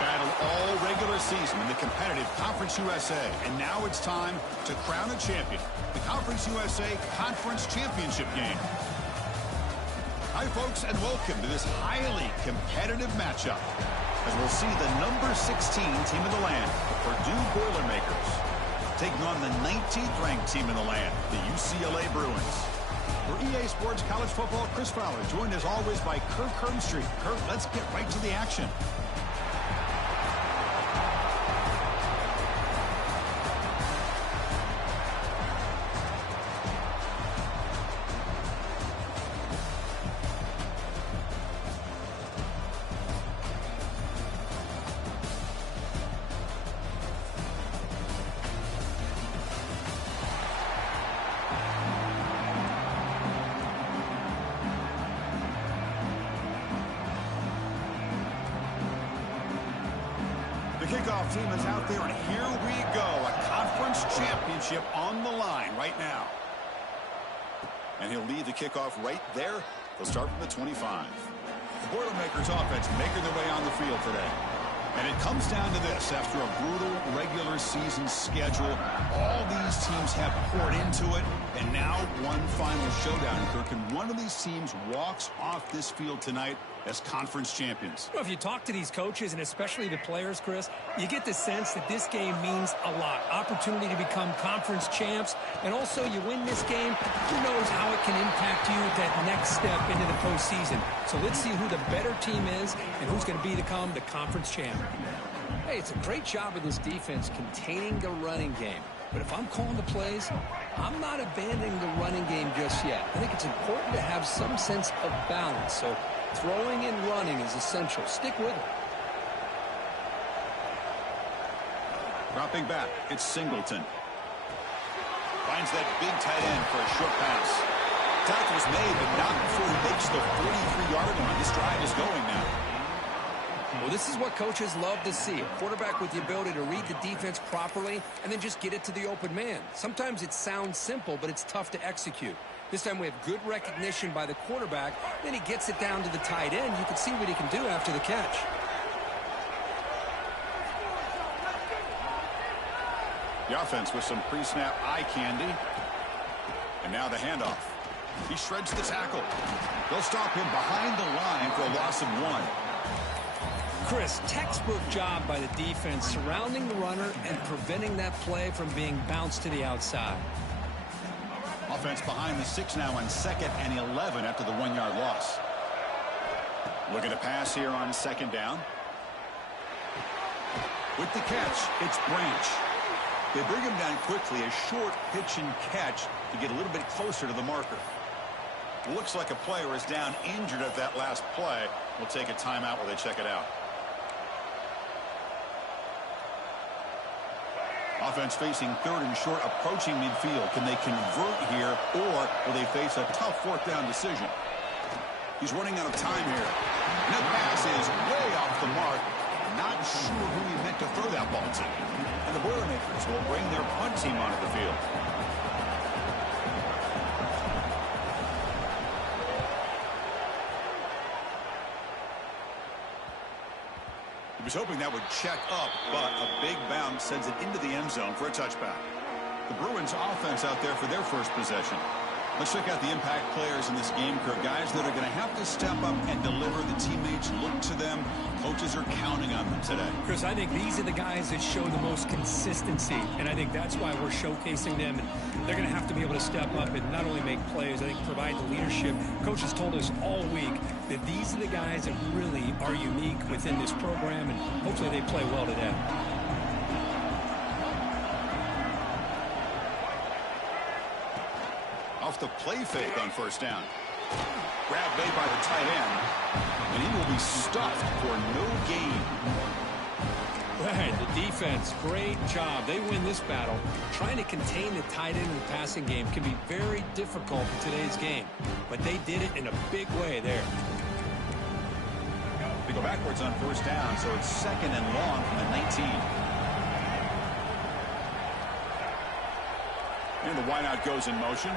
battled all regular season in the competitive Conference USA, and now it's time to crown a champion. The Conference USA Conference Championship game. Hi, folks, and welcome to this highly competitive matchup, as we'll see the number 16 team in the land, the Purdue Boilermakers, taking on the 19th ranked team in the land, the UCLA Bruins. For EA Sports College Football, Chris Fowler, joined as always by Kirk Herbstreit. Kirk, let's get right to the action. The kickoff team is out there, and here we go. A conference championship on the line right now. And he'll lead the kickoff right there. They'll start from the 25. The Boilermakers offense making their way on the field today. And it comes down to this. After a brutal regular season schedule, all these teams have poured into it. And now one final showdown, Kirk. And one of these teams walks off this field tonight as conference champions. Well, if you talk to these coaches, and especially the players, Chris, you get the sense that this game means a lot. Opportunity to become conference champs, and also you win this game, who knows how it can impact you at that next step into the postseason. So let's see who the better team is and who's going to become the conference champ. Hey, it's a great job of this defense containing the running game. But if I'm calling the plays, I'm not abandoning the running game just yet. I think it's important to have some sense of balance. So throwing and running is essential. Stick with it. Dropping back, it's Singleton. Finds that big tight end for a short pass. Tackle's made, but not before he makes the 43-yard line. This drive is going now. Well, this is what coaches love to see. A quarterback with the ability to read the defense properly and then just get it to the open man. Sometimes it sounds simple, but it's tough to execute. This time we have good recognition by the quarterback. Then he gets it down to the tight end. You can see what he can do after the catch. The offense with some pre-snap eye candy. And now the handoff. He shreds the tackle. They'll stop him behind the line for a loss of 1. Chris, textbook job by the defense surrounding the runner and preventing that play from being bounced to the outside. Offense behind the 6 now on 2nd and 11 after the 1-yard loss. Looking to pass here on 2nd down. With the catch, it's Branch. They bring him down quickly, a short pitch and catch to get a little bit closer to the marker. Looks like a player is down injured at that last play. We'll take a timeout while they check it out. Offense facing 3rd and short, approaching midfield. Can they convert here, or will they face a tough 4th down decision? He's running out of time here. And that pass is way off the mark. Not sure who he meant to throw that ball to. And the Boilermakers will bring their punt team onto the field. He was hoping that would check up, but a big bounce sends it into the end zone for a touchback. The Bruins offense out there for their first possession. Let's check out the impact players in this game, Kirk. Guys that are going to have to step up and deliver. The teammates look to them. Coaches are counting on them today. Chris, I think these are the guys that show the most consistency, and I think that's why we're showcasing them. And they're going to have to be able to step up and not only make plays, I think provide the leadership. Coaches told us all week that these are the guys that really are unique within this program, and hopefully they play well today. Off the play fake on 1st down. Grab made by the tight end, and he will be stuffed for no gain. Right, the defense, great job. They win this battle. Trying to contain the tight end in the passing game can be very difficult in today's game, but they did it in a big way there. They go backwards on 1st down, so it's 2nd and long from the 19. And the wideout goes in motion.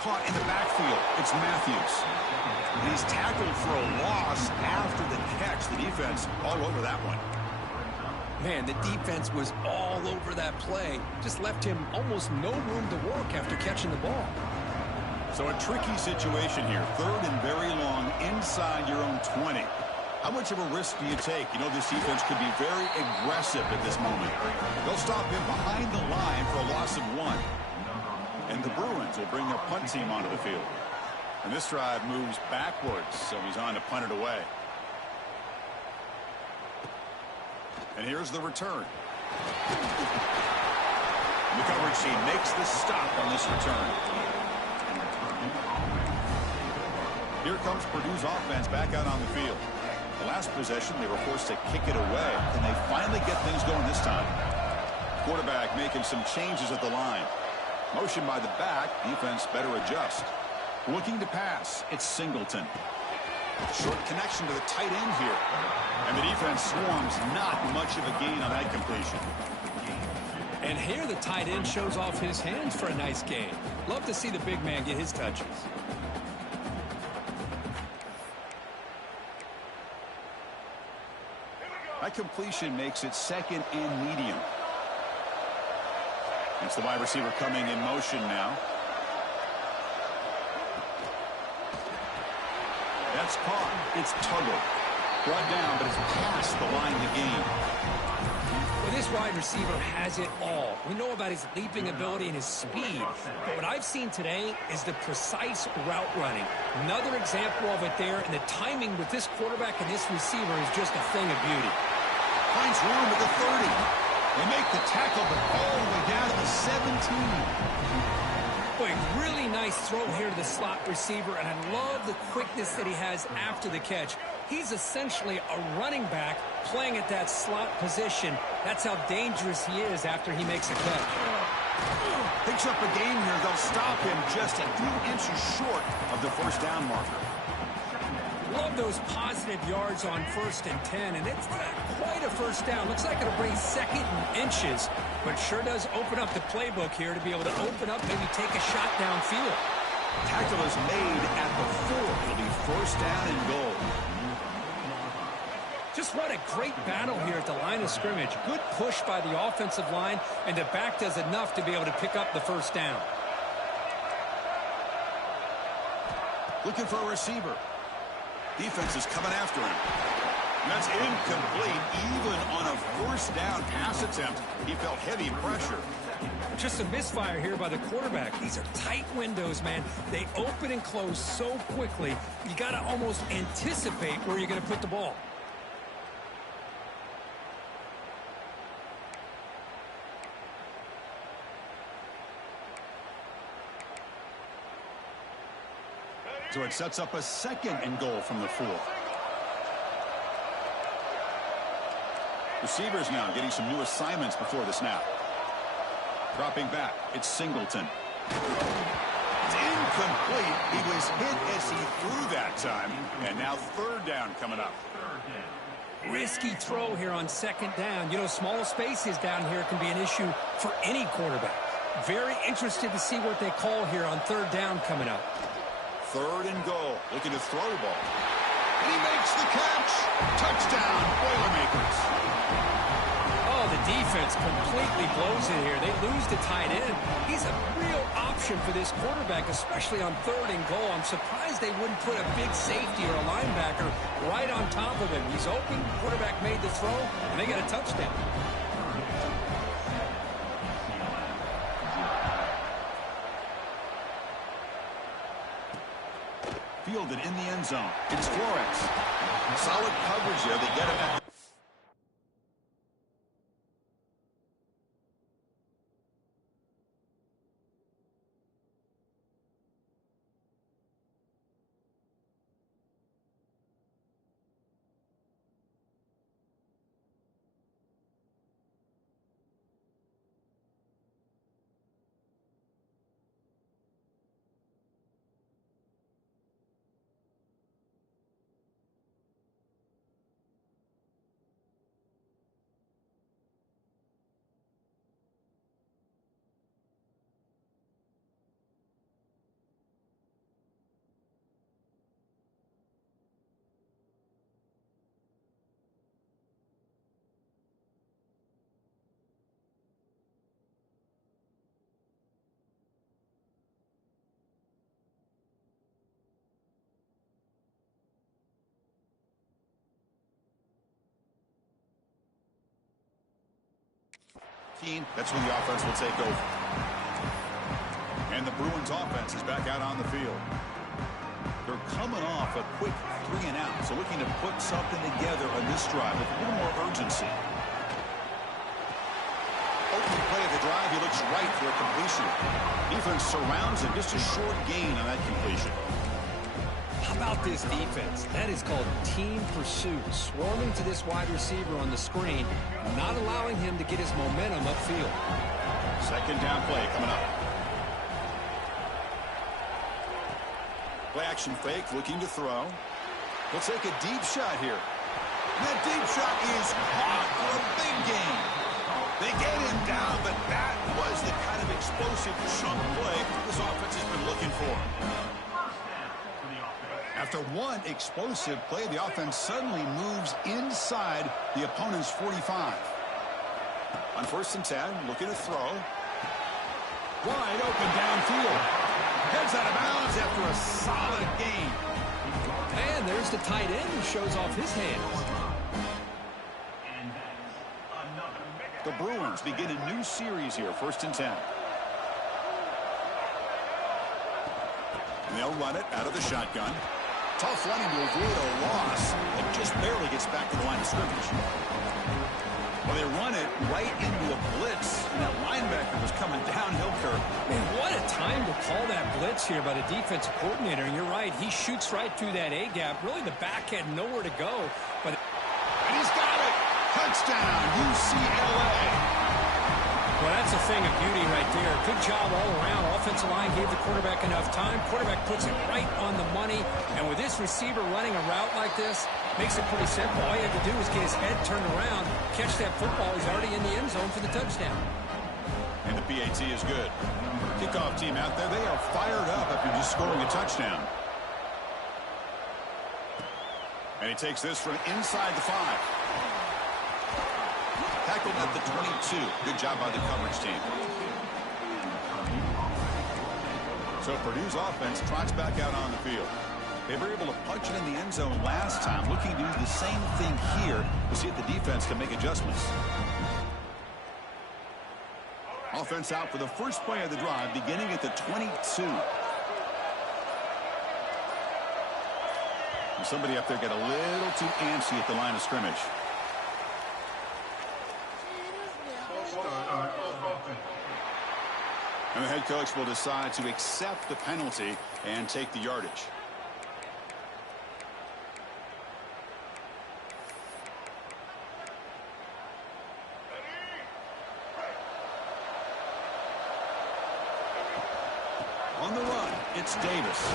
caught in the backfield. It's Matthews. And he's tackled for a loss after the catch. The defense all over that one. Man, the defense was all over that play. Just left him almost no room to work after catching the ball. So a tricky situation here. Third and very long inside your own 20. How much of a risk do you take? You know, this defense could be very aggressive at this moment. They'll stop him behind the line for a loss of 1. And the Bruins will bring their punt team onto the field. And this drive moves backwards, so he's on to punt it away. And here's the return. The coverage team makes the stop on this return. Here comes Purdue's offense back out on the field. The last possession, they were forced to kick it away. Can they finally get things going this time? Quarterback making some changes at the line. Motion by the back. Defense better adjust. Looking to pass. It's Singleton. Short connection to the tight end here. And the defense swarms. Not much of a gain on that completion. And here the tight end shows off his hands for a nice gain. Love to see the big man get his touches. That completion makes it second and medium. It's the wide receiver coming in motion now. That's caught. It's Tuggle. Brought down, but it's past the line to gain. Well, this wide receiver has it all. We know about his leaping ability and his speed. But what I've seen today is the precise route running. Another example of it there, and the timing with this quarterback and this receiver is just a thing of beauty. Finds room at the 30. They make the tackle, but all the way down to the 17. Boy, really nice throw here to the slot receiver, and I love the quickness that he has after the catch. He's essentially a running back playing at that slot position. That's how dangerous he is after he makes a catch. Picks up a gain here. They'll stop him just a few inches short of the first down marker. Love those positive yards on 1st and 10, and it's not quite a first down. Looks like it'll bring second and inches, but sure does open up the playbook here to be able to open up, maybe take a shot downfield. Tackle is made at the 4. It'll be first down and goal. Just what a great battle here at the line of scrimmage. Good push by the offensive line, and the back does enough to be able to pick up the first down. Looking for a receiver. Defense is coming after him. And that's incomplete. Even on a first down pass attempt, he felt heavy pressure. Just a misfire here by the quarterback. These are tight windows, man. They open and close so quickly, you got to almost anticipate where you're going to put the ball. So it sets up a second and goal from the 4. Receivers now getting some new assignments before the snap. Dropping back, it's Singleton. It's incomplete. He was hit as he threw that time. And now third down coming up. Risky throw here on second down. You know, small spaces down here can be an issue for any quarterback. Very interested to see what they call here on third down coming up. Third and goal. Looking to throw the ball. And he makes the catch. Touchdown, Boilermakers. Oh, the defense completely blows it here. They lose the tight end. He's a real option for this quarterback, especially on third and goal. I'm surprised they wouldn't put a big safety or a linebacker right on top of him. He's open. Quarterback made the throw, and they get a touchdown. Fielded in the end zone. It's Flores. Solid coverage there. They get him at That's when the offense will take over. And the Bruins offense is back out on the field. They're coming off a quick 3-and-out, so looking to put something together on this drive with a little more urgency. Opening play of the drive, he looks right for a completion. Defense surrounds him, just a short gain on that completion. How about this defense? That is called team pursuit. Swarming to this wide receiver on the screen, not allowing him to get his momentum upfield. Second down play coming up. Play action fake, looking to throw. He'll take a deep shot here. And that deep shot is caught for a big gain. They get him down, but that was the kind of explosive chunk play this offense has been looking for. After one explosive play, the offense suddenly moves inside the opponent's 45. On 1st and 10, looking to throw. Wide open downfield. Heads out of bounds after a solid gain. And there's the tight end who shows off his hands. The Bruins begin a new series here, 1st and 10. And they'll run it out of the shotgun. Tough running to avoid a loss, but just barely gets back to the line of scrimmage. Well, they run it right into a blitz, and that linebacker was coming downhill curve. Man, what a time to call that blitz here by the defensive coordinator. And you're right, he shoots right through that A-gap. Really, the back had nowhere to go. But and he's got it! Touchdown, UCLA! Well, that's a thing of beauty right there. Good job all around. Offensive line gave the quarterback enough time. Quarterback puts it right on the money. And with this receiver running a route like this, makes it pretty simple. All you have to do is get his head turned around, catch that football. He's already in the end zone for the touchdown. And the PAT is good. Kickoff team out there, they are fired up after just scoring a touchdown. And he takes this from inside the 5. Tackled at the 22. Good job by the coverage team. So Purdue's offense trots back out on the field. They were able to punch it in the end zone last time, looking to do the same thing here to see if the defense can make adjustments. Offense out for the first play of the drive, beginning at the 22. And somebody up there got a little too antsy at the line of scrimmage. And the head coach will decide to accept the penalty and take the yardage. On the run, it's Davis.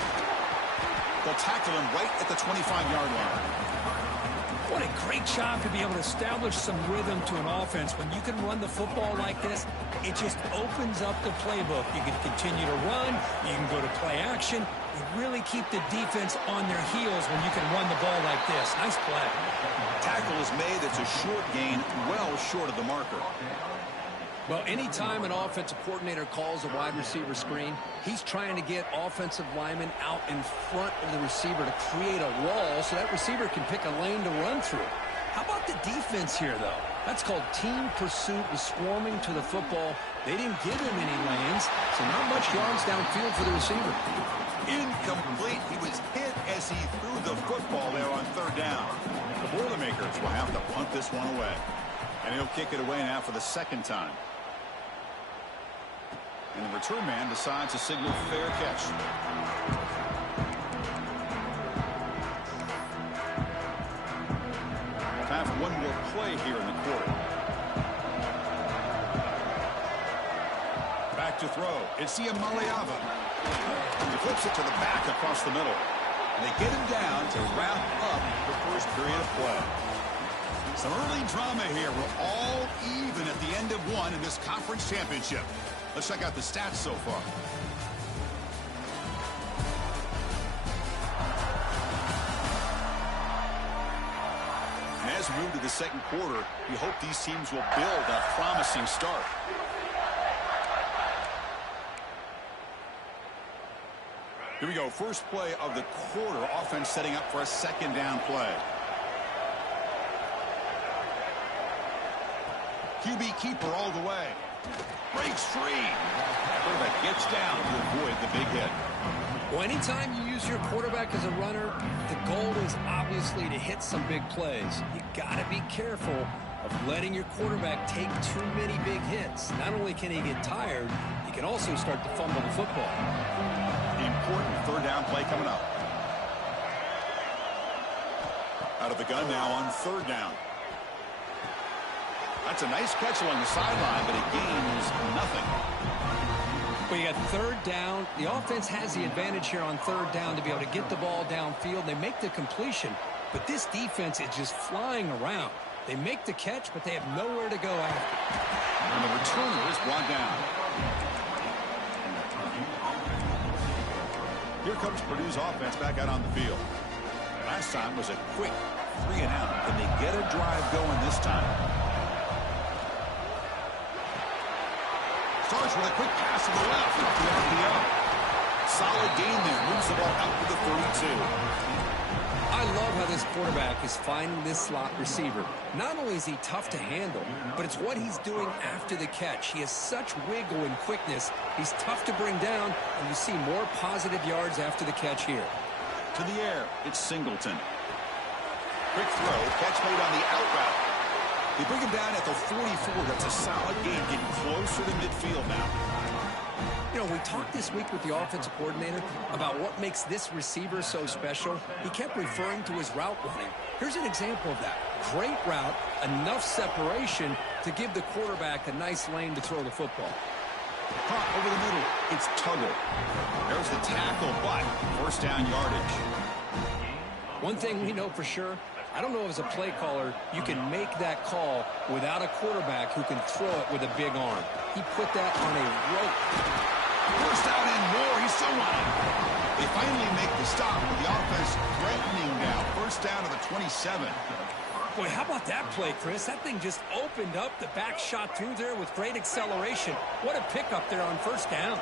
They'll tackle him right at the 25-yard line. What a great job to be able to establish some rhythm to an offense. When you can run the football like this, it just opens up the playbook. You can continue to run. You can go to play action. You really keep the defense on their heels when you can run the ball like this. Nice play. Tackle is made. It's a short gain, well short of the marker. Well, anytime an offensive coordinator calls a wide receiver screen, he's trying to get offensive linemen out in front of the receiver to create a wall so that receiver can pick a lane to run through. How about the defense here, though? That's called team pursuit and swarming to the football. They didn't give him any lanes, so not much yards downfield for the receiver. Incomplete. He was hit as he threw the football there on 3rd down. The Boilermakers will have to punt this one away. And he'll kick it away now for the 2nd time. And the return man decides to signal fair catch. Time for one more play here in the quarter. Back to throw. It's Maliava. He flips it to the back across the middle. And they get him down to wrap up the first period of play. Some early drama here. We're all even at the end of one in this conference championship. Let's check out the stats so far. And as we move to the 2nd quarter, we hope these teams will build a promising start. Here we go. First play of the quarter. Offense setting up for a 2nd down play. QB keeper all the way. Breaks free. Quarterback gets down to avoid the big hit. Well, anytime you use your quarterback as a runner, the goal is obviously to hit some big plays. You got to be careful of letting your quarterback take too many big hits. Not only can he get tired, he can also start to fumble the football. Important third down play coming up. Out of the gun now on third down. That's a nice catch along the sideline, but it gains nothing. Well, you got third down. The offense has the advantage here on third down to be able to get the ball downfield. They make the completion, but this defense is just flying around. They make the catch, but they have nowhere to go after. And the returner is brought down. Here comes Purdue's offense back out on the field. Last time was a quick 3-and-out, and they get a drive going this time. Starts with a quick pass to the left off the RPO. Solid gain there. Moves the ball out to the 32. I love how this quarterback is finding this slot receiver. Not only is he tough to handle, but it's what he's doing after the catch. He has such wiggle and quickness. He's tough to bring down, and you see more positive yards after the catch here. To the air, it's Singleton. Quick throw, catch made on the out route. They bring him down at the 44. That's a solid gain, getting closer to midfield now. You know, we talked this week with the offensive coordinator about what makes this receiver so special. He kept referring to his route running. Here's an example of that. Great route, enough separation to give the quarterback a nice lane to throw the football. Caught over the middle. It's Tuggle. There's the tackle, but first down yardage. One thing we know for sure, I don't know as a play caller, you can make that call without a quarterback who can throw it with a big arm. He put that on a rope. First down and more. He's still running. They finally make the stop with the offense threatening now. First down to the 27. Boy, how about that play, Chris? That thing just opened up. The back shot through there with great acceleration. What a pickup there on first down.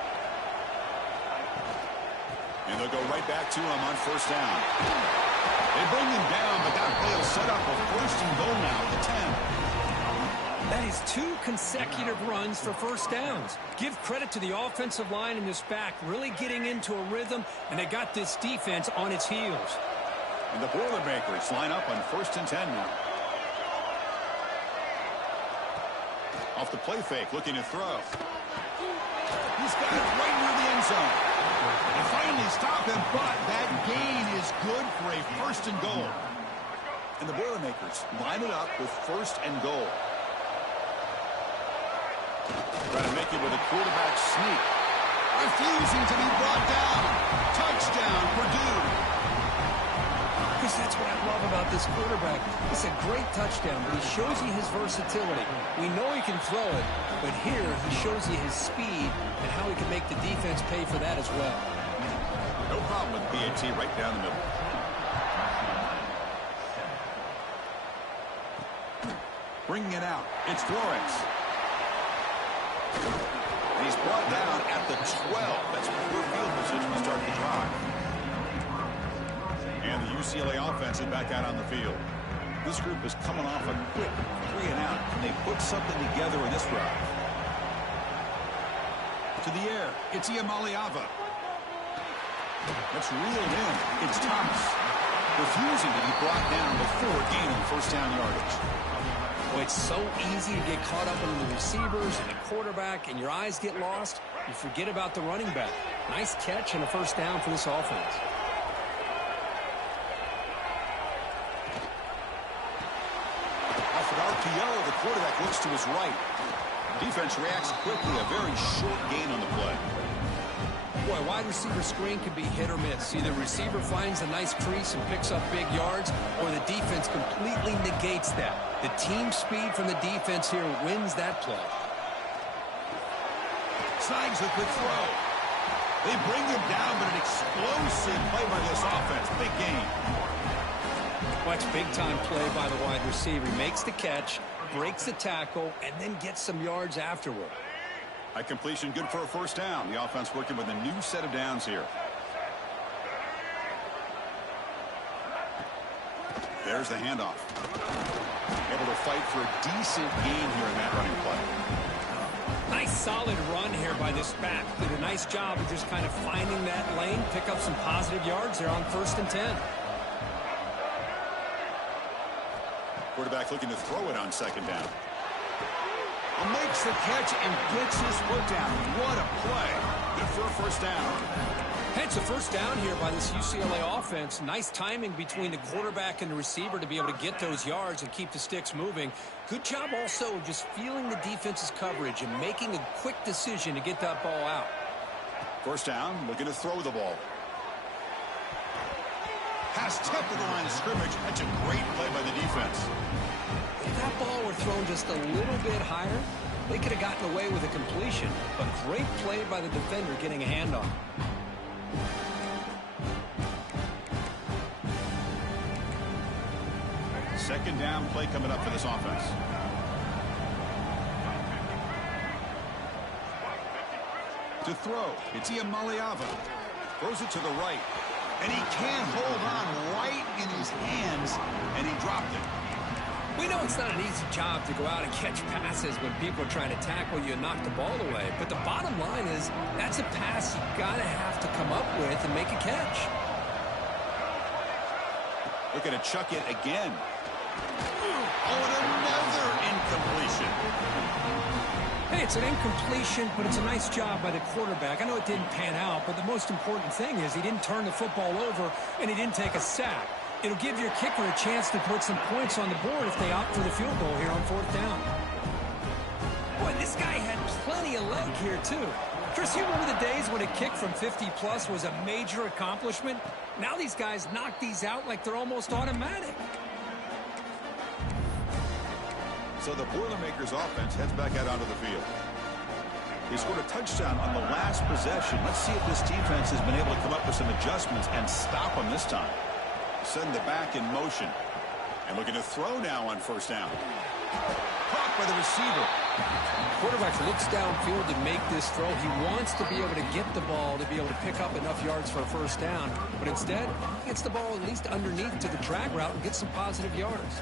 And they'll go right back to him on first down. They bring him down, but that play will set up a first and goal now at the 10. That is 2 consecutive runs for first downs. Give credit to the offensive line in this back, really getting into a rhythm, and they got this defense on its heels. And the Boilermakers line up on first and 10 now. Off the play fake, looking to throw. He's got it right near the end zone. They finally stop him, but that gain is good for a first and goal. And the Boilermakers line it up with first and goal. Trying to make it with a quarterback sneak. Refusing to be brought down. Touchdown, Purdue. Chris, that's what I love about this quarterback. It's a great touchdown, but he shows you his versatility. We know he can throw it, but here he shows you his speed and how he can make the defense pay for that as well. No problem with PAT right down the middle. Bringing it out. It's Flores. And he's brought down at the 12. That's poor field position to start the drive. And the UCLA offense is back out on the field. This group is coming off a quick 3-and-out, and they put something together in this drive. To the air, it's Iamaleava. That's reeled in. It's Thomas. Refusing to be brought down before gaining first down yardage. Well, it's so easy to get caught up in the receivers and the quarterback, and your eyes get lost. You forget about the running back. Nice catch and a first down for this offense. Off an RPO, the quarterback looks to his right. Defense reacts quickly. A very short gain on the play. Boy, wide receiver screen can be hit or miss. Either receiver finds a nice crease and picks up big yards, or the defense completely negates that. The team speed from the defense here wins that play. Snags a quick throw. They bring him down, but an explosive play by this offense. Big gain. Watch big-time play by the wide receiver. He makes the catch, breaks the tackle, and then gets some yards afterward. A completion good for a first down. The offense working with a new set of downs here. There's the handoff. Able to fight for a decent gain here in that running play. Nice solid run here by this back. Did a nice job of just kind of finding that lane, pick up some positive yards there on 1st and 10. Quarterback looking to throw it on 2nd down. Makes the catch and gets his foot down. What a play. Good for a 1st down. It's a 1st down here by this UCLA offense. Nice timing between the quarterback and the receiver to be able to get those yards and keep the sticks moving. Good job also of just feeling the defense's coverage and making a quick decision to get that ball out. 1st down, looking to throw the ball. Pass tipped to the line of scrimmage. That's a great play by the defense. If that ball were thrown just a little bit higher, they could have gotten away with a completion. But great play by the defender getting a hand on. Second down play coming up for this offense. To throw, it's Iamaleava. Throws it to the right. And he can't hold on right in his hands, and he dropped it. We know it's not an easy job to go out and catch passes when people are trying to tackle you and knock the ball away. But the bottom line is that's a pass you got to have to come up with and make a catch. Looking to chuck it again. Oh, and another incompletion. Hey, it's an incompletion, but it's a nice job by the quarterback. I know it didn't pan out, but the most important thing is he didn't turn the football over and he didn't take a sack. It'll give your kicker a chance to put some points on the board if they opt for the field goal here on 4th down. Boy, this guy had plenty of leg here, too. Chris, you remember the days when a kick from 50-plus was a major accomplishment? Now these guys knock these out like they're almost automatic. So the Boilermakers offense heads back out onto the field. They scored a touchdown on the last possession. Let's see if this defense has been able to come up with some adjustments and stop them this time. Send the back in motion. And looking to throw now on 1st down. Caught by the receiver. Quarterback looks downfield to make this throw. He wants to be able to get the ball to be able to pick up enough yards for a 1st down. But instead, he gets the ball at least underneath to the drag route and gets some positive yards.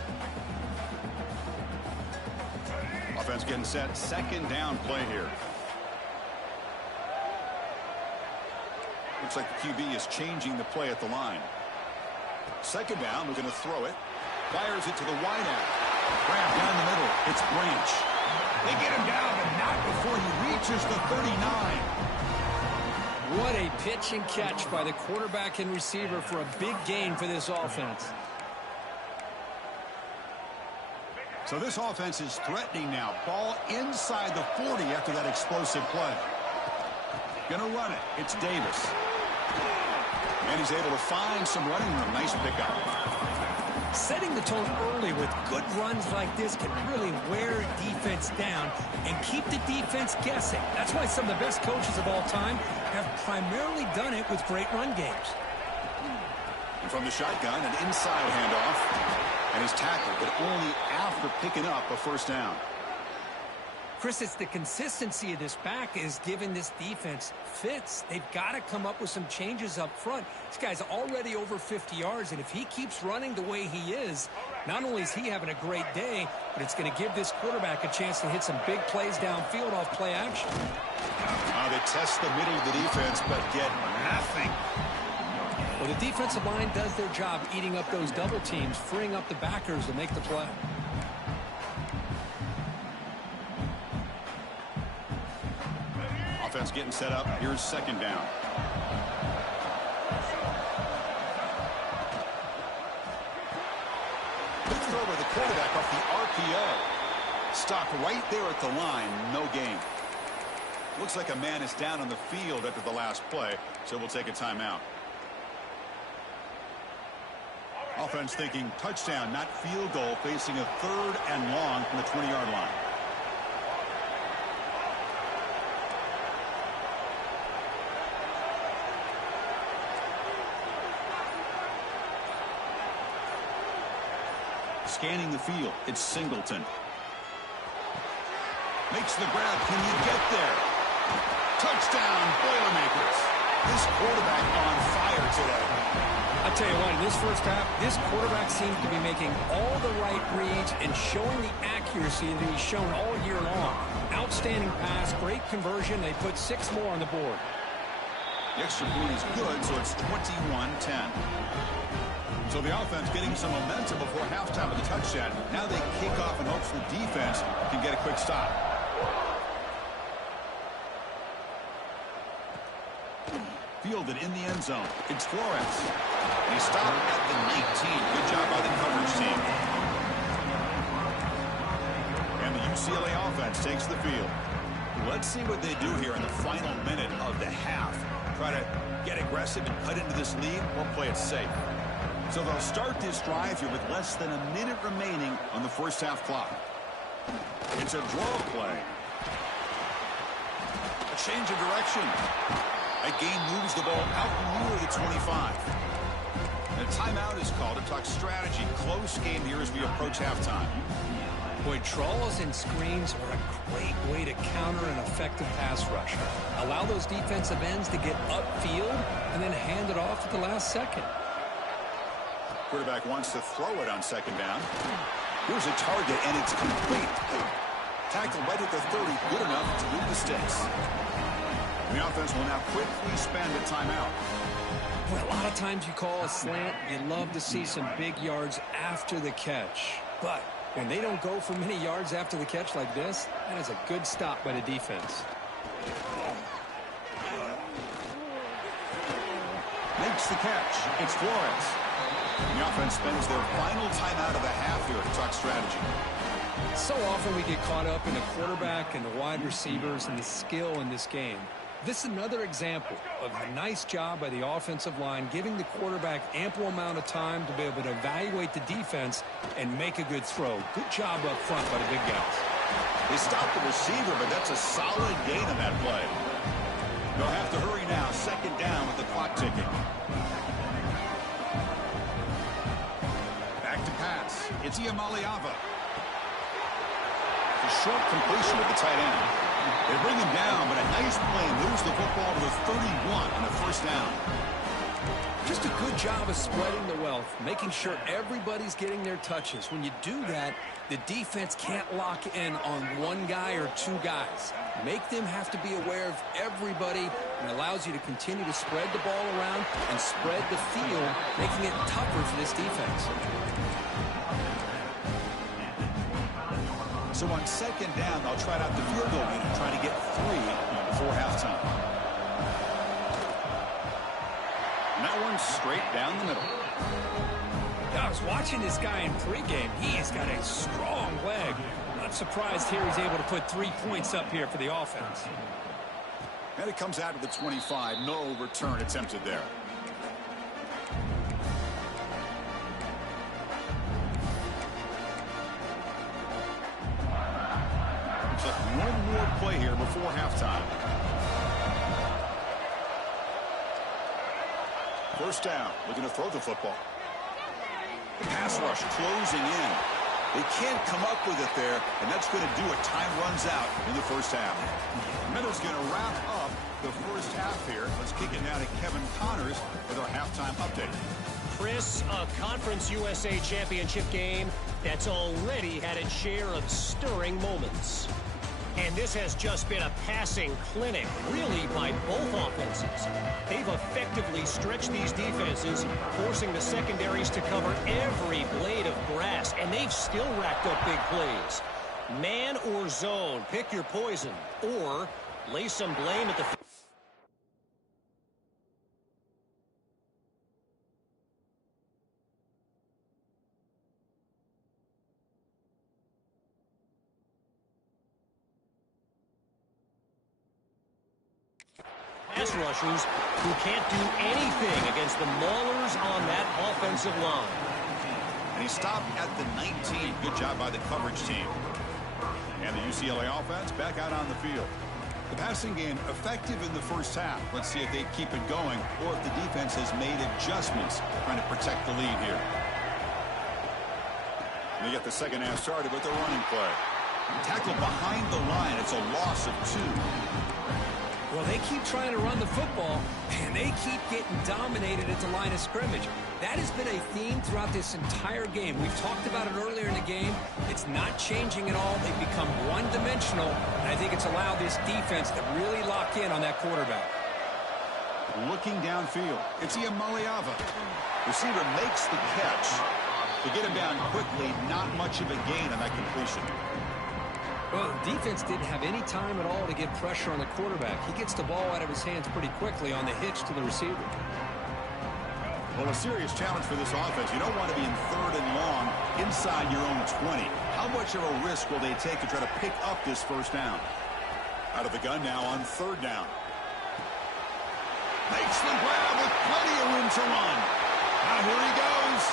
Offense getting set. 2nd down play here. Looks like the QB is changing the play at the line. 2nd down, looking to throw it. Fires it to the wideout. Grab down the middle. It's Branch. They get him down, but not before he reaches the 39. What a pitch and catch by the quarterback and receiver for a big gain for this offense. So this offense is threatening now. Ball inside the 40 after that explosive play. Gonna run it. It's Davis. And he's able to find some running room. Nice pickup. Setting the tone early with good runs like this can really wear defense down and keep the defense guessing. That's why some of the best coaches of all time have primarily done it with great run games. And from the shotgun, an inside handoff. And he's tackled, but only after picking up a 1st down. Chris, it's the consistency of this back is giving this defense fits. They've got to come up with some changes up front. This guy's already over 50 yards, and if he keeps running the way he is, not only is he having a great day, but it's going to give this quarterback a chance to hit some big plays downfield off play action. They test the middle of the defense, but get nothing. Well, the defensive line does their job eating up those double teams, freeing up the backers to make the play. Offense getting set up. Here's 2nd down. Good throw by the quarterback off the RPO. Stopped right there at the line. No gain. Looks like a man is down on the field after the last play, so we'll take a timeout. Offense thinking touchdown, not field goal, facing a 3rd and long from the 20-yard line. Scanning the field, it's Singleton. Makes the grab. Can you get there? Touchdown, Boilermakers. This quarterback on fire today. I tell you what, in this first half, this quarterback seems to be making all the right reads and showing the accuracy that he's shown all year long. Outstanding pass, great conversion. They put 6 more on the board. The extra point is good, so it's 21-10. So the offense getting some momentum before halftime with the touchdown. Now they kick off and hopes the defense can get a quick stop. Fielded in the end zone. It's Flores. He stopped at the 19. Good job by the coverage team. And the UCLA offense takes the field. Let's see what they do here in the final minute of the half. Try to get aggressive and cut into this lead or play it safe. So they'll start this drive here with less than a minute remaining on the first half clock. It's a draw play. A change of direction. That gain moves the ball out near the 25. And a timeout is called to talk strategy. Close game here as we approach halftime. Boy, draws and screens are a great way to counter an effective pass rush. Allow those defensive ends to get upfield and then hand it off at the last second. Quarterback wants to throw it on second down. Here's a target, and it's complete. Tackled right at the 30, good enough to move the sticks. And the offense will now quickly spend a timeout. Boy, a lot of times you call a slant, you love to see some big yards after the catch. But when they don't go for many yards after the catch like this, that is a good stop by the defense. Makes the catch. It's Flores. The offense spends their final timeout of the half here to talk strategy. So often we get caught up in the quarterback and the wide receivers and the skill in this game. This is another example of a nice job by the offensive line, giving the quarterback ample amount of time to be able to evaluate the defense and make a good throw. Good job up front by the big guys. They stopped the receiver, but that's a solid gain on that play. They'll have to hurry now. Second down with the clock ticking. Back to pass. It's Iamaleava. A short completion with the tight end. They bring him down, but a nice play moves the football to the 31 on the first down. Just a good job of spreading the wealth, making sure everybody's getting their touches. When you do that, the defense can't lock in on one guy or two guys. Make them have to be aware of everybody, and allows you to continue to spread the ball around and spread the field, making it tougher for this defense. So on second down, they'll try out the field goal unit, trying to get 3 before halftime. And that one's straight down the middle. I was watching this guy in pregame. He has got a strong leg. Not surprised here he's able to put 3 points up here for the offense. And it comes out to the 25. No return attempted there. One more play here before halftime. First down, looking to throw the football. The pass rush closing in. They can't come up with it there, and that's going to do it. Time runs out in the first half. Meadows going to wrap up the first half here. Let's kick it now to Kevin Connors with our halftime update. Chris, a Conference USA championship game that's already had its share of stirring moments. And this has just been a passing clinic, really, by both offenses. They've effectively stretched these defenses, forcing the secondaries to cover every blade of grass, and they've still racked up big plays. Man or zone, pick your poison, or lay some blame at the... pass rushers who can't do anything against the maulers on that offensive line. And he stopped at the 19. Good job by the coverage team. And the UCLA offense back out on the field. The passing game effective in the first half. Let's see if they keep it going or if the defense has made adjustments trying to protect the lead here. And they get the second half started with the running play. Tackled behind the line. It's a loss of 2. Well, they keep trying to run the football, and they keep getting dominated at the line of scrimmage. That has been a theme throughout this entire game. We've talked about it earlier in the game. It's not changing at all. They've become one-dimensional, and I think it's allowed this defense to really lock in on that quarterback. Looking downfield, it's Iamaleava. Receiver makes the catch. To get him down quickly, not much of a gain on that completion. Well, the defense didn't have any time at all to get pressure on the quarterback. He gets the ball out of his hands pretty quickly on the hitch to the receiver. Well, a serious challenge for this offense. You don't want to be in 3rd and long inside your own 20. How much of a risk will they take to try to pick up this first down? Out of the gun now on 3rd down. Makes the grab with plenty of room to run. Now here he goes.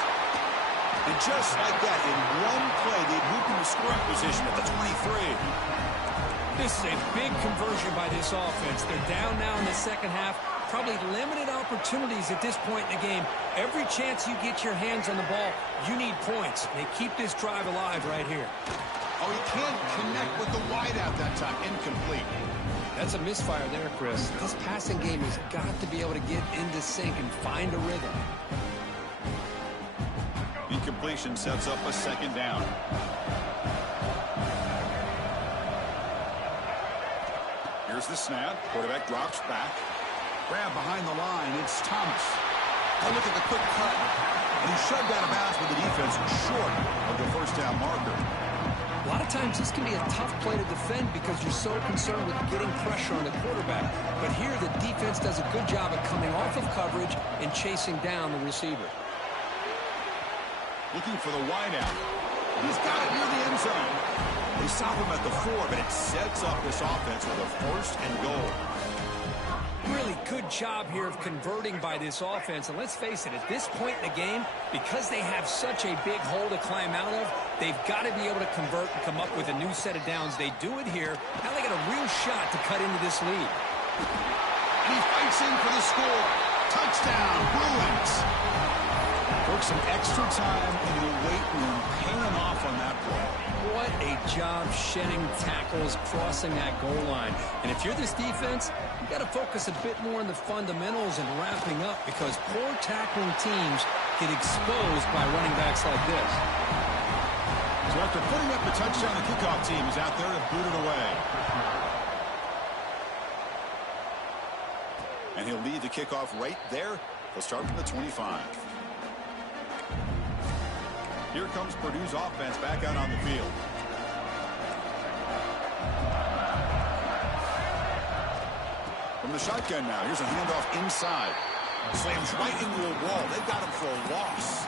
And just like that, in one play, they've moved into scoring position at the 23. This is a big conversion by this offense. They're down now in the second half. Probably limited opportunities at this point in the game. Every chance you get your hands on the ball, you need points. They keep this drive alive right here. Oh, he can't connect with the wideout that time. Incomplete. That's a misfire there, Chris. This passing game has got to be able to get into sync and find a rhythm. Incompletion sets up a 2nd down. Here's the snap. Quarterback drops back. Grab behind the line. It's Thomas. Now look at the quick cut. And he's shoved out of bounds with the defense short of the first down marker. A lot of times this can be a tough play to defend because you're so concerned with getting pressure on the quarterback. But here the defense does a good job of coming off of coverage and chasing down the receiver. Looking for the wideout. He's got it near the end zone. They stop him at the 4, but it sets up this offense with a 1st and goal. Really good job here of converting by this offense. And let's face it, at this point in the game, because they have such a big hole to climb out of, they've got to be able to convert and come up with a new set of downs. They do it here. Now they got a real shot to cut into this lead. And he fights in for the score. Touchdown, Bruins. Work some extra time in the weight room, paying off on that play. What a job shedding tackles, crossing that goal line. And if you're this defense, you got to focus a bit more on the fundamentals and wrapping up because poor tackling teams get exposed by running backs like this. So after putting up the touchdown, the kickoff team is out there to boot it away. And he'll lead the kickoff right there. They'll start from the 25. Here comes Purdue's offense back out on the field. From the shotgun now, here's a handoff inside. Slams right into a wall. They've got him for a loss.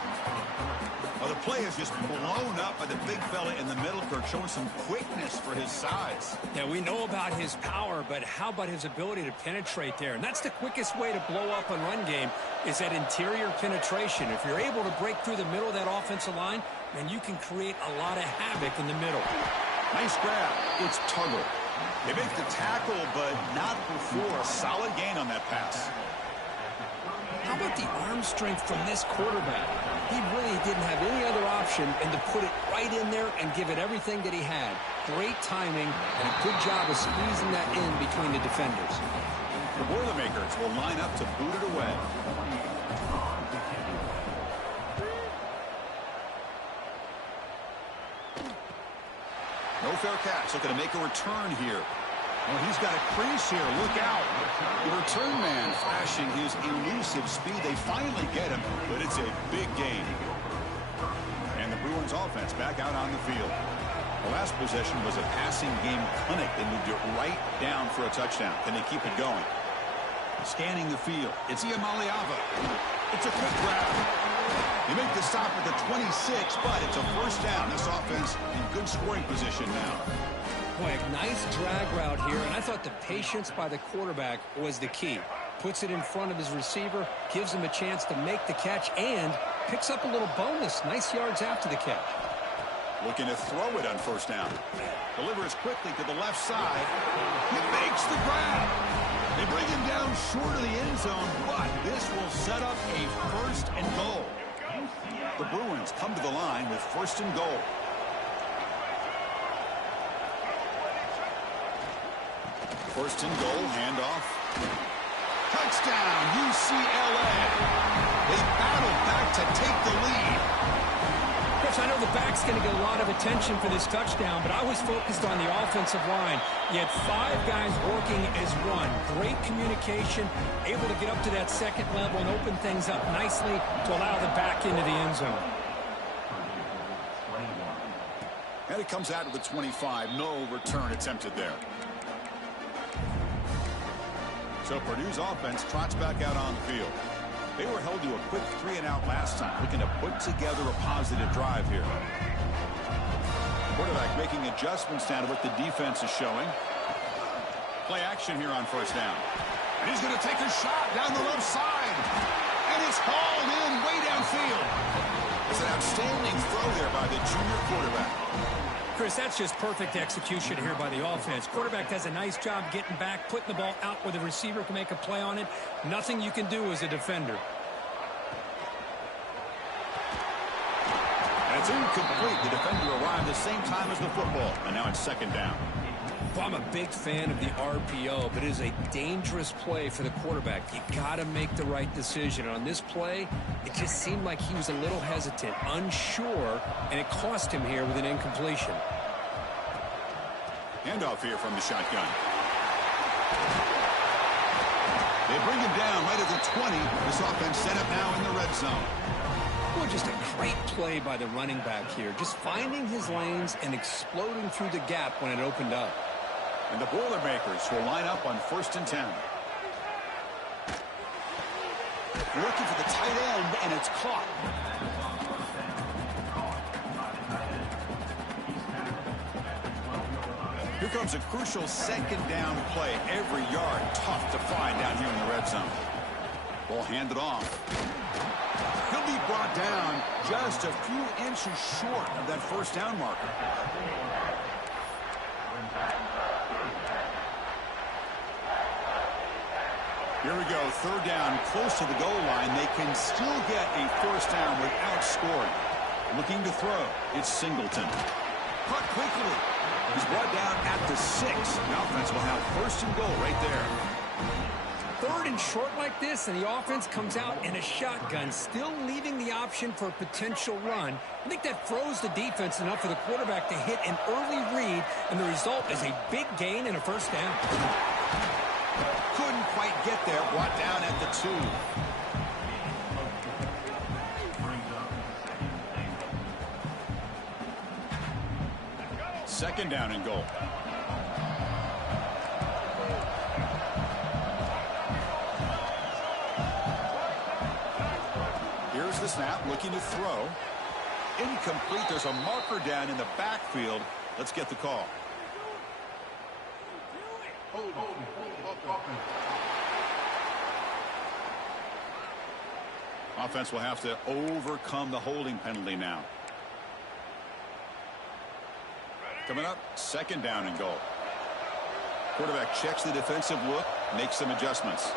Well, the play is just blown up by the big fella in the middle, Kirk, showing some quickness for his size. Yeah, we know about his power, but how about his ability to penetrate there? And that's the quickest way to blow up a run game is that interior penetration. If you're able to break through the middle of that offensive line, then you can create a lot of havoc in the middle. Nice grab. It's Tuggle. They make the tackle, but not before a solid gain on that pass. How about the arm strength from this quarterback? He really didn't have any other option than to put it right in there and give it everything that he had. Great timing and a good job of squeezing that in between the defenders. The Boilermakers will line up to boot it away. No fair catch. Looking to make a return here. Well, he's got a crease here. Look out. The return man flashing his elusive speed. They finally get him, but it's a big gain. And the Bruins offense back out on the field. The last possession was a passing game clinic. They moved it right down for a touchdown. Can they keep it going? Scanning the field. It's Iamaleava. It's a quick grab. They make the stop at the 26, but it's a first down. This offense in good scoring position now. Boy, a nice drag route here, and I thought the patience by the quarterback was the key. Puts it in front of his receiver, gives him a chance to make the catch, and picks up a little bonus. Nice yards after the catch. Looking to throw it on first down. Delivers quickly to the left side. He makes the grab. They bring him down short of the end zone, but this will set up a first and goal. The Bruins come to the line with first and goal. First and goal, handoff. Touchdown, UCLA. They battle back to take the lead. Chris, I know the back's going to get a lot of attention for this touchdown, but I was focused on the offensive line. You had 5 guys working as one. Great communication, able to get up to that second level and open things up nicely to allow the back into the end zone. And it comes out to the 25. No return attempted there. So Purdue's offense trots back out on the field. They were held to a quick 3-and-out last time, looking to put together a positive drive here. Quarterback making adjustments now to what the defense is showing. Play action here on first down. And he's going to take a shot down the left side. And it's hauled in way downfield. It's an outstanding throw there by the junior quarterback. Chris, that's just perfect execution here by the offense. Quarterback does a nice job getting back, putting the ball out where the receiver can make a play on it. Nothing you can do as a defender. That's incomplete. The defender arrived the same time as the football. And now it's second down. Well, I'm a big fan of the RPO, but it is a dangerous play for the quarterback. You got to make the right decision. And on this play, it just seemed like he was a little hesitant, unsure, and it cost him here with an incompletion. Handoff here from the shotgun. They bring him down right at the 20. This offense set up now in the red zone. Well, just a great play by the running back here. Just finding his lanes and exploding through the gap when it opened up. And the Boilermakers will line up on 1st and 10. Looking for the tight end, and it's caught. Here comes a crucial second down play. Every yard tough to find down here in the red zone. Ball handed off. He'll be brought down just a few inches short of that first down marker. Here we go, 3rd down, close to the goal line. They can still get a first down without scoring. Looking to throw, it's Singleton. Caught quickly. He's brought down at the 6. The offense will have 1st and goal right there. 3rd and short like this, and the offense comes out in a shotgun, still leaving the option for a potential run. I think that throws the defense enough for the quarterback to hit an early read, and the result is a big gain and a first down. Couldn't quite get there, brought down at the 2. Second down and goal. Here's the snap, looking to throw. Incomplete. There's a marker down in the backfield. Let's get the call. Offense will have to overcome the holding penalty now. Coming up, second down and goal. Quarterback checks the defensive look, makes some adjustments.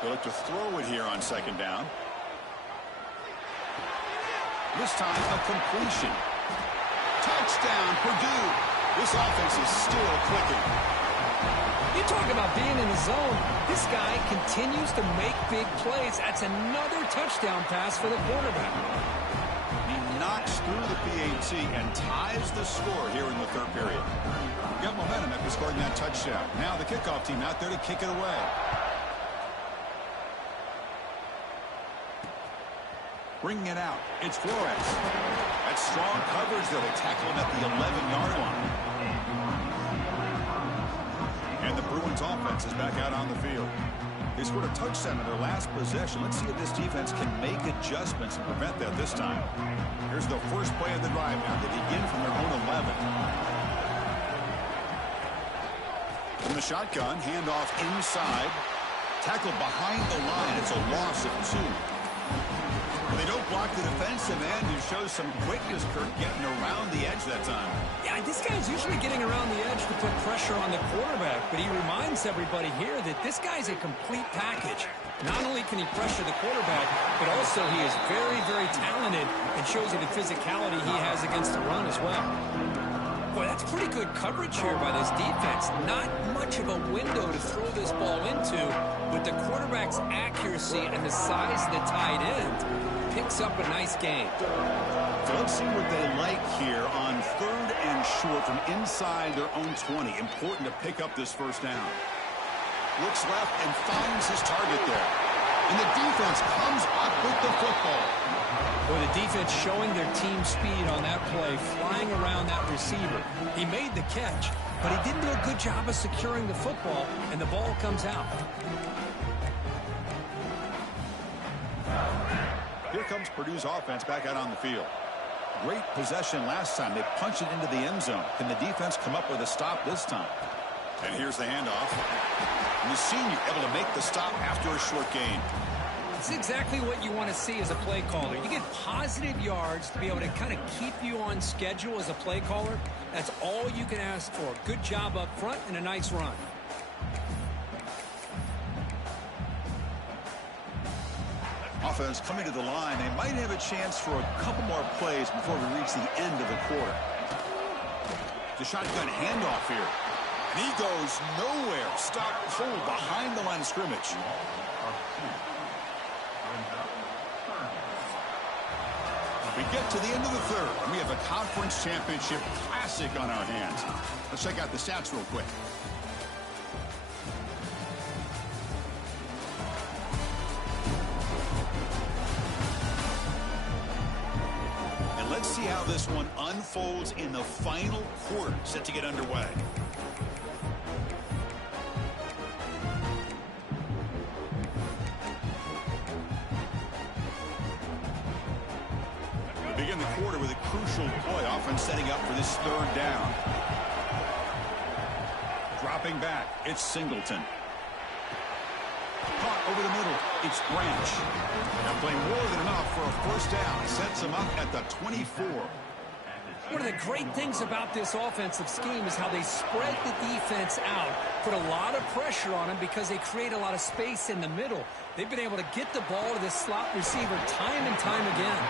They'll look to throw it here on second down. This time, a completion. Touchdown, Purdue. This offense is still clicking. You talk about being in the zone. This guy continues to make big plays. That's another touchdown pass for the quarterback. He knocks through the PAT and ties the score here in the 3rd period. Got momentum after scoring that touchdown. Now the kickoff team out there to kick it away. Bringing it out. It's Flores. That's strong coverage, though. They tackle him at the 11-yard line. And the Bruins offense is back out on the field. They scored a touchdown in their last possession. Let's see if this defense can make adjustments and prevent that this time. Here's the first play of the drive now. They begin from their own 11. From the shotgun, handoff inside. Tackled behind the line. It's a loss of 2. They don't block the defensive end, who shows some quickness, Kirk, getting around the edge that time. Yeah, this guy's usually getting around the edge to put pressure on the quarterback, but he reminds everybody here that this guy's a complete package. Not only can he pressure the quarterback, but also he is very, very talented and shows you the physicality he has against the run as well. Boy, that's pretty good coverage here by this defense. Not much of a window to throw this ball into, but the quarterback's accuracy and the size of the tight end picks up a nice gain. So let's see what they like here on 3rd and short from inside their own 20. Important to pick up this first down. Looks left and finds his target there. And the defense comes up with the football. Well, the defense showing their team speed on that play, flying around that receiver. He made the catch, but he didn't do a good job of securing the football, and the ball comes out. Here comes Purdue's offense back out on the field. Great possession last time. They punched it into the end zone. Can the defense come up with a stop this time? And here's the handoff. And the senior able to make the stop after a short gain. It's exactly what you want to see as a play caller. You get positive yards to be able to kind of keep you on schedule as a play caller. That's all you can ask for. Good job up front and a nice run. Offense coming to the line. They might have a chance for a couple more plays before we reach the end of the quarter. The shotgun handoff here. And he goes nowhere. Stop cold behind the line of scrimmage. We get to the end of the third, and we have a conference championship classic on our hands. Let's check out the stats real quick. And let's see how this one unfolds in the final quarter, set to get underway. Begin the quarter with a crucial play, often setting up for this 3rd down. Dropping back, it's Singleton. Caught over the middle, it's Branch. Now playing more than enough for a first down. Sets him up at the 24. One of the great things about this offensive scheme is how they spread the defense out, put a lot of pressure on them because they create a lot of space in the middle. They've been able to get the ball to this slot receiver time and time again.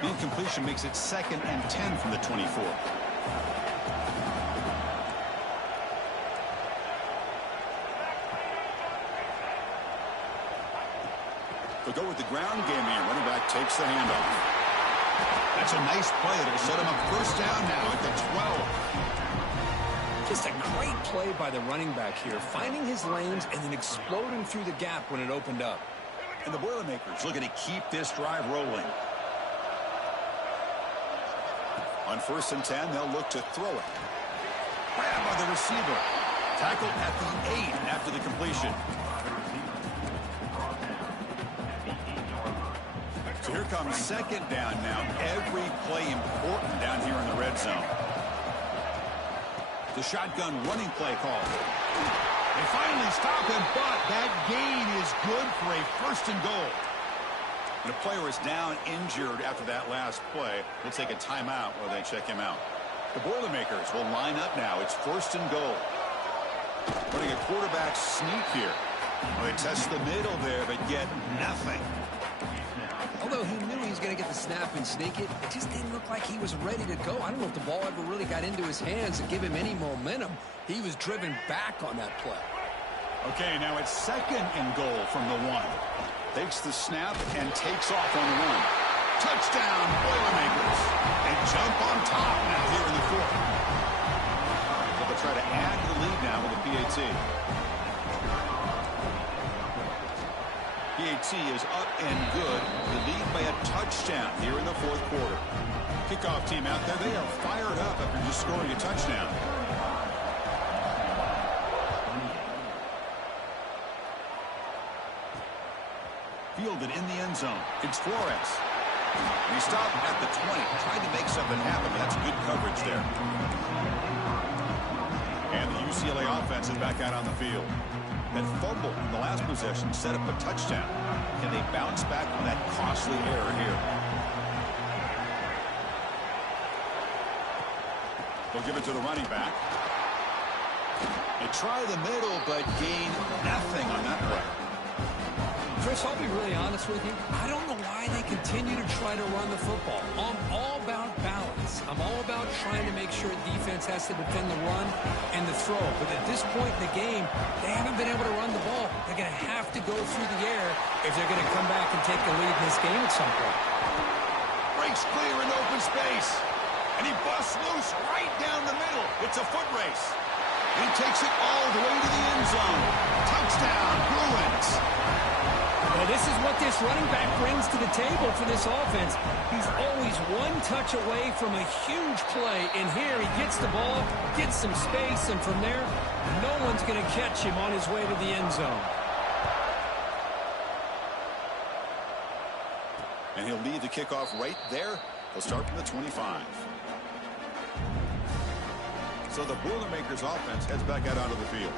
The incompletion makes it 2nd and 10 from the 24. They'll go with the ground game here. Running back takes the handoff. That's a nice play. It'll set him up first down now at the 12. Just a great play by the running back here, finding his lanes and then exploding through the gap when it opened up. And the Boilermakers looking to keep this drive rolling. On 1st and 10, they'll look to throw it. Grabbed by the receiver. Tackled at the 8 after the completion. So here comes 2nd down now. Every play important down here in the red zone. The shotgun running play call. They finally stop him, but that gain is good for a 1st and goal. And a player is down injured after that last play. We'll take a timeout while they check him out. The Boilermakers will line up now. It's 1st and goal. Running a quarterback sneak here. Well, they test the middle there, but get nothing. Although he knew he was going to get the snap and sneak it, it just didn't look like he was ready to go. I don't know if the ball ever really got into his hands to give him any momentum. He was driven back on that play. Okay, now it's 2nd and goal from the 1. Takes the snap and takes off on the run. Touchdown, Boilermakers. And jump on top now here in the 4th. So they'll try to add to the lead now with a PAT. PAT is up and good. The lead by a touchdown here in the 4th quarter. Kickoff team out there, they are fired up after just scoring a touchdown. Fielded in the end zone. It's Flores. And he stopped at the 20. Tried to make something happen, but that's good coverage there. And the UCLA offense is back out on the field. That fumble in the last possession set up a touchdown. Can they bounce back from that costly error here? They'll give it to the running back. They try the middle, but gain nothing on that play. Chris, I'll be really honest with you. I don't know why they continue to try to run the football. I'm all about balance. I'm all about trying to make sure defense has to defend the run and the throw. But at this point in the game, they haven't been able to run the ball. They're going to have to go through the air if they're going to come back and take the lead in this game at some point. Breaks clear in open space. And he busts loose right down the middle. It's a foot race. And he takes it all the way to the end zone. Touchdown, Bruins. Well, this is what this running back brings to the table for this offense. He's always one touch away from a huge play. And here he gets the ball, gets some space, and from there, no one's going to catch him on his way to the end zone. And he'll lead the kickoff right there. He'll start from the 25. So the Boilermakers offense heads back out onto the field.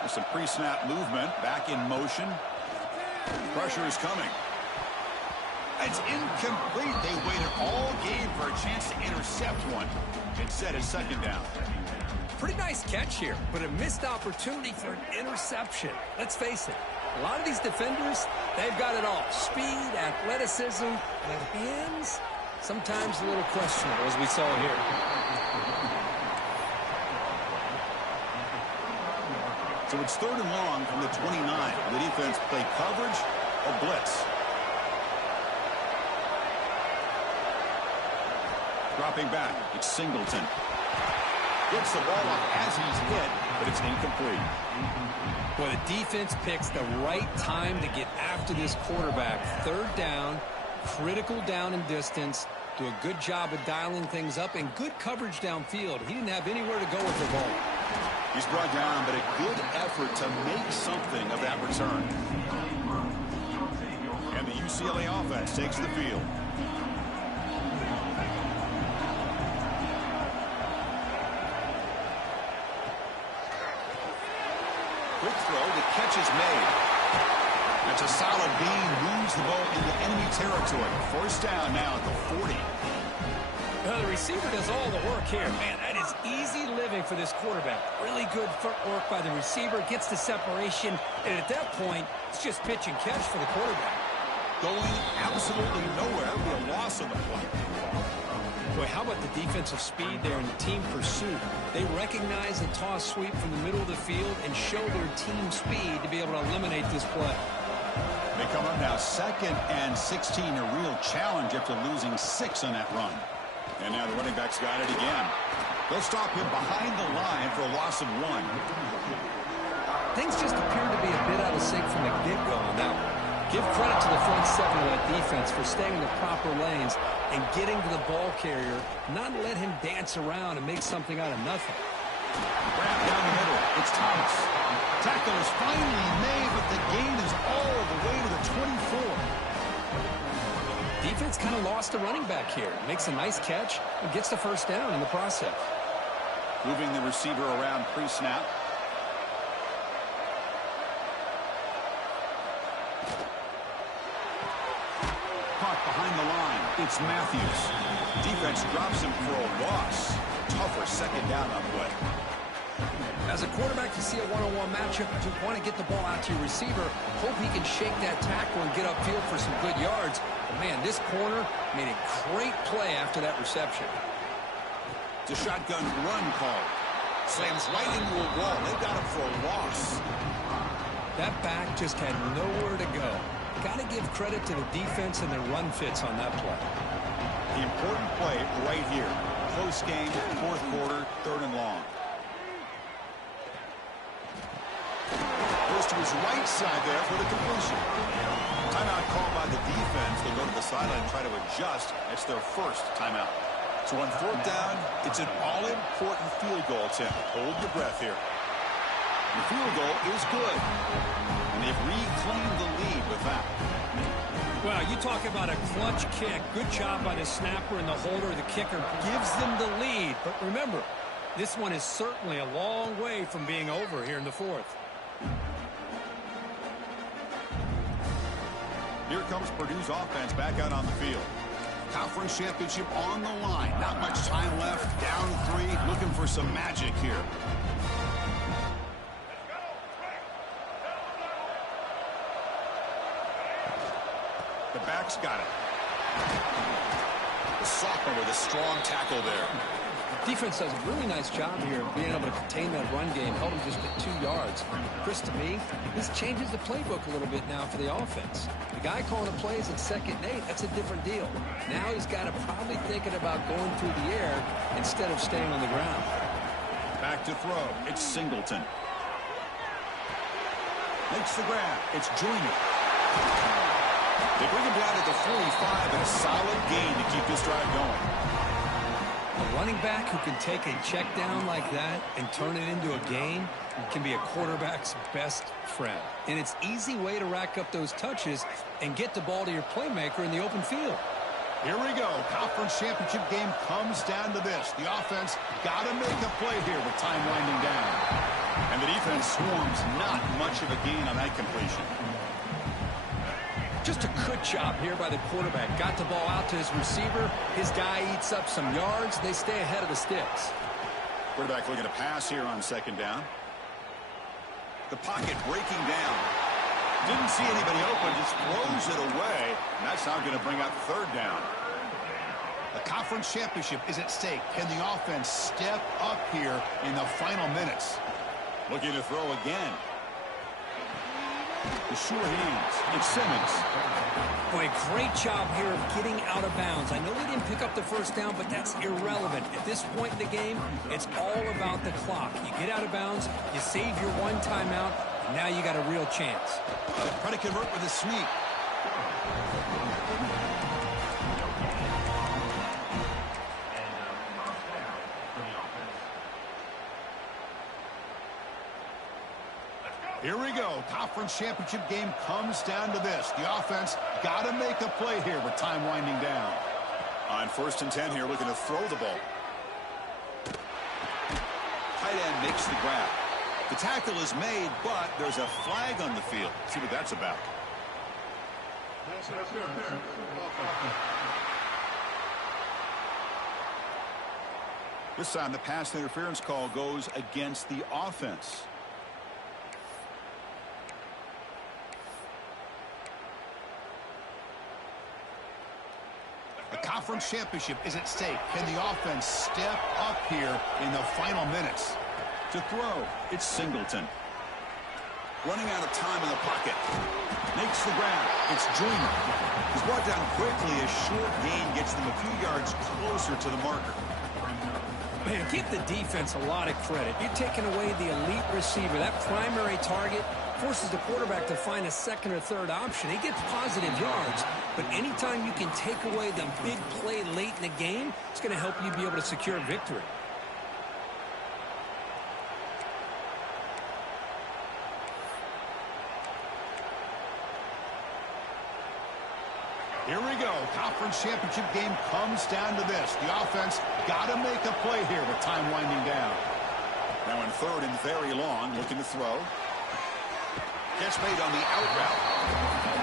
There's some pre-snap movement, back in motion. Pressure is coming. It's incomplete. They waited all game for a chance to intercept one. Instead, it's second down. Pretty nice catch here, but a missed opportunity for an interception. Let's face it, a lot of these defenders, they've got it all. Speed, athleticism, and hands, sometimes a little questionable, as we saw here. So it's third and long from the 29. The defense play coverage or blitz. Dropping back, it's Singleton. Gets the ball off as he's hit, but it's incomplete. Well, the defense picks the right time to get after this quarterback. Third down, critical down and distance. Do a good job of dialing things up and good coverage downfield. He didn't have anywhere to go with the ball. He's brought down, but a good effort to make something of that return. And the UCLA offense takes the field. Quick throw, the catch is made. That's a solid gain, moves the ball into enemy territory. First down now at the 40. Well, the receiver does all the work here. Man, that is easy living for this quarterback. Really good footwork by the receiver, gets the separation, and at that point, it's just pitch and catch for the quarterback. Going absolutely nowhere, be a loss on the play. Boy, how about the defensive speed there in the team pursuit? They recognize a toss sweep from the middle of the field and show their team speed to be able to eliminate this play. They come up now 2nd and 16, a real challenge after losing 6 on that run. And now the running back's got it again. They'll stop him behind the line for a loss of 1. Things just appear to be a bit out of sync from the get-go on that one. Give credit to the front 7 of that defense for staying in the proper lanes and getting to the ball carrier, not let him dance around and make something out of nothing. Wrap down the middle. It's Thomas. Tackle is finally made, but the gain is all the way to the 24. Defense kind of lost the running back here. Makes a nice catch and gets the first down in the process. Moving the receiver around pre-snap. Caught behind the line. It's Matthews. Defense drops him for a loss. Tougher second down on play. As a quarterback, you see a one-on-one matchup. You want to get the ball out to your receiver. Hope he can shake that tackle and get upfield for some good yards. But man, this corner made a great play after that reception. It's a shotgun run call. Slams right into a wall. They got him for a loss. That back just had nowhere to go. Got to give credit to the defense and their run fits on that play. The important play right here. Close game, 4th quarter, 3rd and long. Goes to his right side there for the completion. Timeout called by the defense. They'll go to the sideline and try to adjust. It's their first timeout. So on 4th down, it's an all-important field goal attempt. Hold your breath here. The field goal is good. And they've reclaimed the lead with that. Well, you talk about a clutch kick. Good job by the snapper and the holder. The kicker gives them the lead. But remember, This one is certainly a long way from being over here in the fourth. Here comes Purdue's offense back out on the field. Conference championship on the line. Not much time left. Down 3. Looking for some magic here. The back's got it. The sophomore with a strong tackle there. Defense does a really nice job here of being able to contain that run game, held him just at 2 yards. Chris, to me, this changes the playbook a little bit now for the offense. The guy calling the plays at 2nd and 8, that's a different deal. Now he's got to probably thinking about going through the air instead of staying on the ground. Back to throw. It's Singleton. Makes the grab. It's Joyner. They bring him down at the 45 and a solid gain to keep this drive going. A running back who can take a check down like that and turn it into a gain can be a quarterback's best friend. And it's an easy way to rack up those touches and get the ball to your playmaker in the open field. Here we go. Conference championship game comes down to this. The offense got to make a play here with time winding down. And the defense swarms not much of a gain on that completion. Just a good job here by the quarterback. Got the ball out to his receiver. His guy eats up some yards. They stay ahead of the sticks. Quarterback looking to pass here on 2nd down. The pocket breaking down. Didn't see anybody open, just throws it away. And that's now going to bring up 3rd down. The conference championship is at stake. Can the offense step up here in the final minutes? Looking to throw again. The sure hands. It's Simmons. Boy, great job here of getting out of bounds. I know they didn't pick up the 1st down, but that's irrelevant. At this point in the game, it's all about the clock. You get out of bounds, you save your 1 timeout, and now you got a real chance. Try to convert with a sneak. Here we go. Conference championship game comes down to this. The offense got to make a play here with time winding down. On 1st and 10 here, looking to throw the ball. Tight end makes the grab. The tackle is made, but there's a flag on the field. Let's see what that's about. This time the pass interference call goes against the offense. The conference championship is at stake. Can the offense step up here in the final minutes? To throw, it's Singleton. Running out of time in the pocket. Makes the grab. It's Joyner. He's brought down quickly. A short gain gets them a few yards closer to the marker. Man, give the defense a lot of credit. You're taking away the elite receiver. That primary target forces the quarterback to find a 2nd or 3rd option. He gets positive yards, but anytime you can take away the big play late in the game, it's going to help you be able to secure victory. Here we go. Conference championship game comes down to this. The offense got to make a play here with time winding down. Now in 3rd and very long, looking to throw. Gets made on the out route.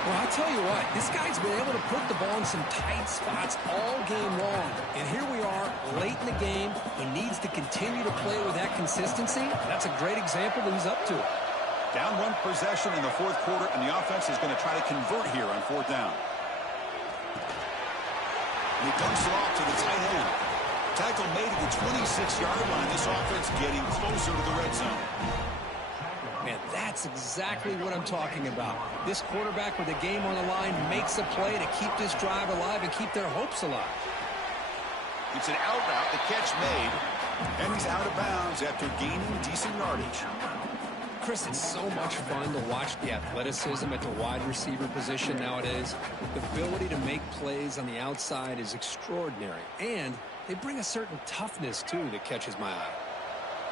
Well, I'll tell you what, this guy's been able to put the ball in some tight spots all game long. And here we are, late in the game. He needs to continue to play with that consistency. That's a great example that he's up to. Down 1 possession in the 4th quarter, and the offense is going to try to convert here on 4th down. And he dumps it off to the tight end. Tackle made at the 26-yard line. This offense getting closer to the red zone. Man, that's exactly what I'm talking about. This quarterback with the game on the line makes a play to keep this drive alive and keep their hopes alive. It's an out route, the catch made, and he's out of bounds after gaining decent yardage. Chris, it's so much fun to watch the athleticism at the wide receiver position nowadays. The ability to make plays on the outside is extraordinary, and they bring a certain toughness, too, that catches my eye.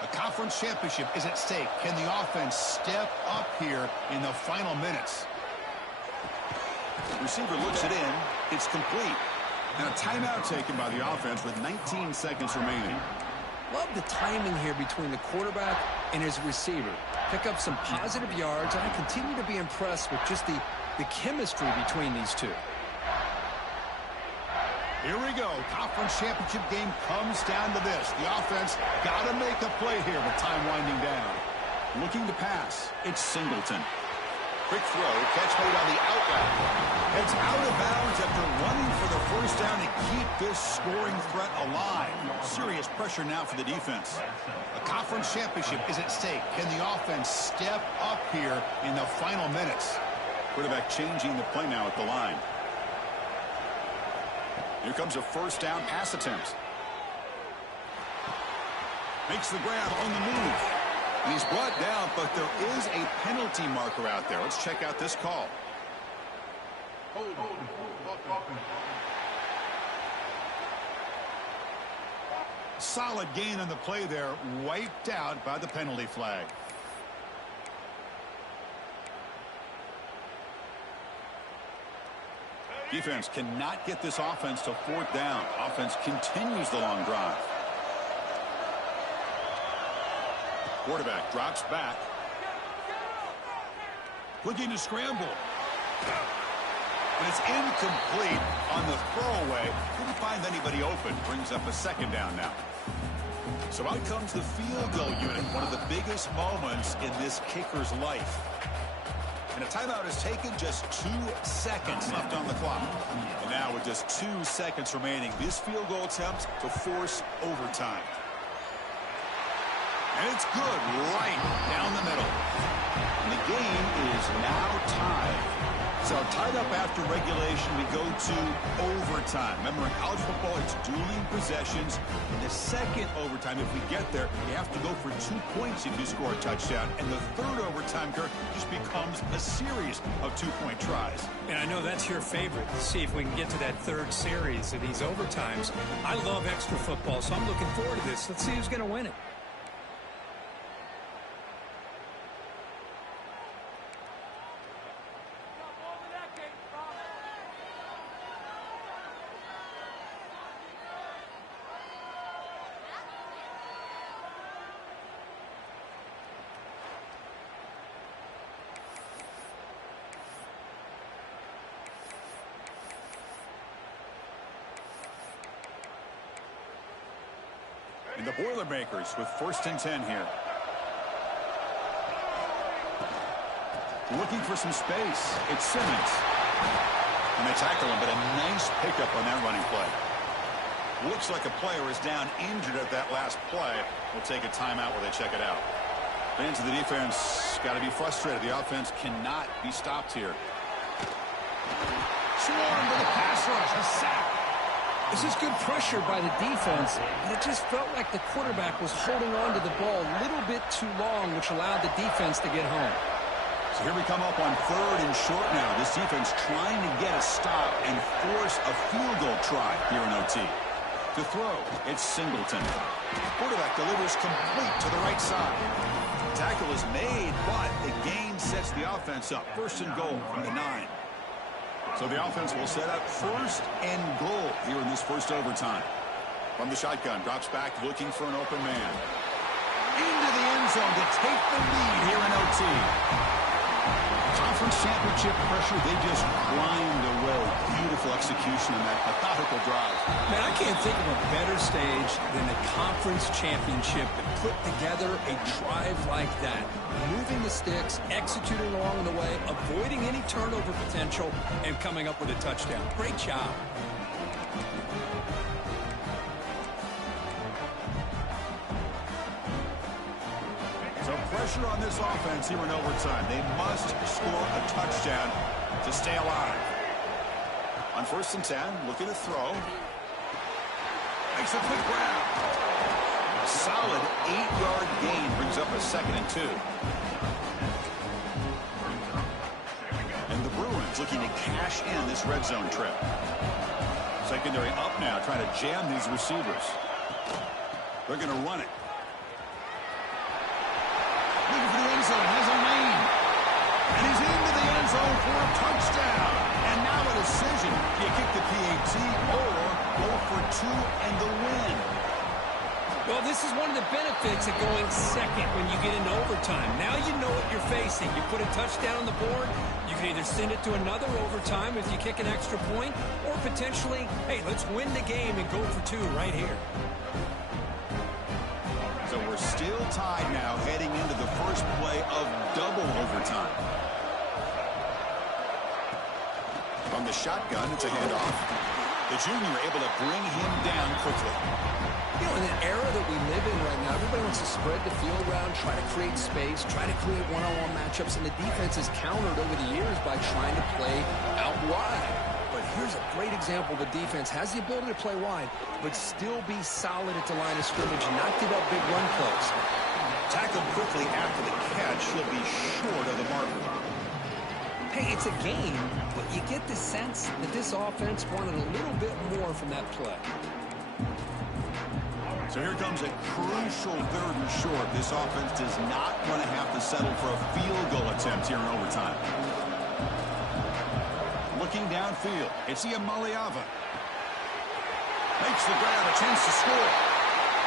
A conference championship is at stake. Can the offense step up here in the final minutes? Receiver looks it in. It's complete. And a timeout taken by the offense with 19 seconds remaining. Love the timing here between the quarterback and his receiver. Pick up some positive yards, and I continue to be impressed with just the chemistry between these two. Here we go. Conference championship game comes down to this. The offense got to make a play here with time winding down. Looking to pass. It's Singleton. Quick throw. Catch made on the outlet. It's out of bounds after running for the first down to keep this scoring threat alive. Serious pressure now for the defense. A conference championship is at stake. Can the offense step up here in the final minutes? Quarterback changing the play now at the line. Here comes a first down pass attempt. Makes the grab on the move. And he's brought down, but there is a penalty marker out there. Let's check out this call. Solid gain on the play there, wiped out by the penalty flag. Defense cannot get this offense to fourth down. Offense continues the long drive. Quarterback drops back. Looking to scramble. And it's incomplete on the throwaway. Couldn't find anybody open. Brings up a second down now. So out comes the field goal unit. One of the biggest moments in this kicker's life. And a timeout is taken, just 2 seconds left on the clock. And now with just 2 seconds remaining, this field goal attempt to force overtime. And it's good right down the middle. And the game is now tied. So tied up after regulation, we go to overtime. Remember, in college football, it's dueling possessions. In the second overtime, if we get there, you have to go for 2 points if you score a touchdown. And the third overtime, Kirk, just becomes a series of 2-point tries. And I know that's your favorite, to see if we can get to that third series of these overtimes. I love extra football, so I'm looking forward to this. Let's see who's going to win it. And the Boilermakers with 1st and 10 here. Looking for some space. It's Simmons. And they tackle him, but a nice pickup on that running play. Looks like a player is down injured at that last play. We'll take a timeout while they check it out. Fans of the defense got to be frustrated. The offense cannot be stopped here. Swarm to the pass rush. A sack. This is good pressure by the defense, but it just felt like the quarterback was holding on to the ball a little bit too long, which allowed the defense to get home. So here we come up on 3rd and short now. This defense trying to get a stop and force a field goal try here in OT. To throw, it's Singleton. Quarterback delivers complete to the right side. Tackle is made, but the gain sets the offense up. 1st and goal from the 9. So the offense will set up 1st and goal here in this first overtime. From the shotgun, drops back looking for an open man. Into the end zone to take the lead here in OT. Conference championship pressure, they just grind away. Beautiful execution in that methodical drive. Man, I can't think of a better stage than the conference championship to put together a drive like that. Moving the sticks, executing along the way, avoiding any turnover potential, and coming up with a touchdown. Great job. So pressure on this offense here in overtime. They must score a touchdown to stay alive. On 1st and 10, looking to throw. Makes a quick grab. Solid 8-yard gain brings up a 2nd and 2. And the Bruins looking to cash in this red zone trip. Secondary up now, trying to jam these receivers. They're going to run it. Looking for the end zone, has a lane. And he's into the end zone for a touchdown. And now a decision. Do you kick the PAT or go for 2 and the win? Well, this is one of the benefits of going second when you get into overtime. Now you know what you're facing. You put a touchdown on the board, you can either send it to another overtime if you kick an extra point, or potentially, hey, let's win the game and go for 2 right here. So we're still tied now heading into the first play of double overtime. From the shotgun, it's a handoff. The junior able to bring him down quickly. You know, in an era that we live in right now, everybody wants to spread the field around, try to create space, try to create one-on-one matchups, and the defense has countered over the years by trying to play out wide. But here's a great example. The defense has the ability to play wide, but still be solid at the line of scrimmage and not give up big run plays. Tackled quickly after the catch. He'll be short of the marker. Hey, it's a game, but you get the sense that this offense wanted a little bit more from that play. So here comes a crucial 3rd and short. This offense does not want to have to settle for a field goal attempt here in overtime. Looking downfield, it's Iamaleava. Makes the grab, a chance to score.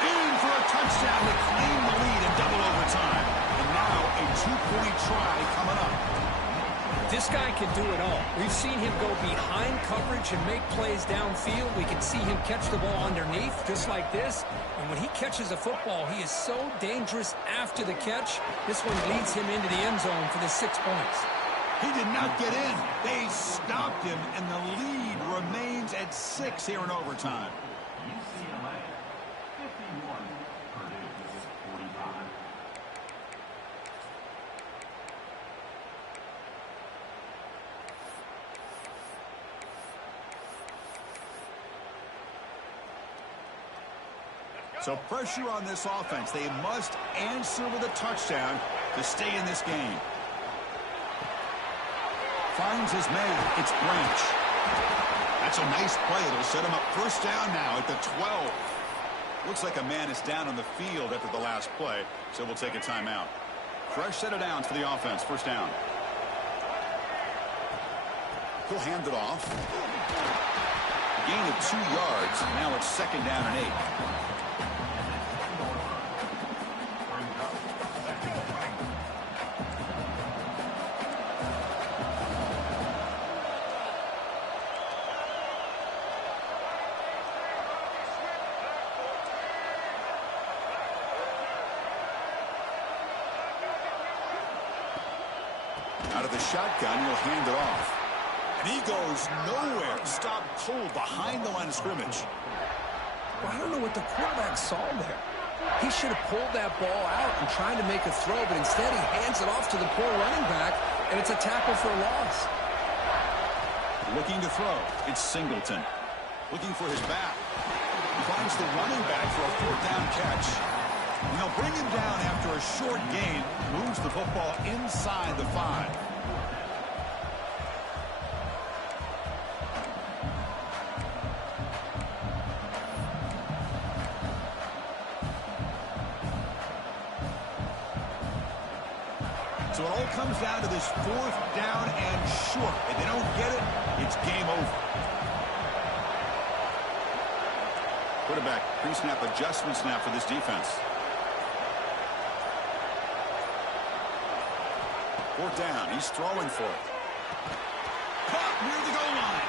In for a touchdown to claim the lead in double overtime. And now a 2-point try coming up. This guy can do it all. We've seen him go behind coverage and make plays downfield. We can see him catch the ball underneath, just like this. And when he catches a football, he is so dangerous after the catch. This one leads him into the end zone for the 6 points. He did not get in. They stopped him, and the lead remains at 6 here in overtime. UCLA 51, Purdue 45. So pressure on this offense. They must answer with a touchdown to stay in this game. Finds his man. It's Branch. That's a nice play. It'll set him up first down now at the 12. Looks like a man is down on the field after the last play, so we'll take a timeout. Fresh set of downs for the offense. First down. He'll hand it off. Gain of 2 yards. Now it's 2nd down and 8. Out of the shotgun, he'll hand it off. And he goes nowhere. Stopped cold behind the line of scrimmage. Well, I don't know what the quarterback saw there. He should have pulled that ball out and tried to make a throw, but instead he hands it off to the poor running back, and it's a tackle for a loss. Looking to throw. It's Singleton. Looking for his back. He finds the running back for a 4th down catch. And they'll bring him down after a short gain. Moves the football inside the 5. So it all comes down to this 4th down and short. If they don't get it, it's game over. Quarterback pre-snap adjustment snap for this defense. 4th down. He's throwing for it. Caught near the goal line.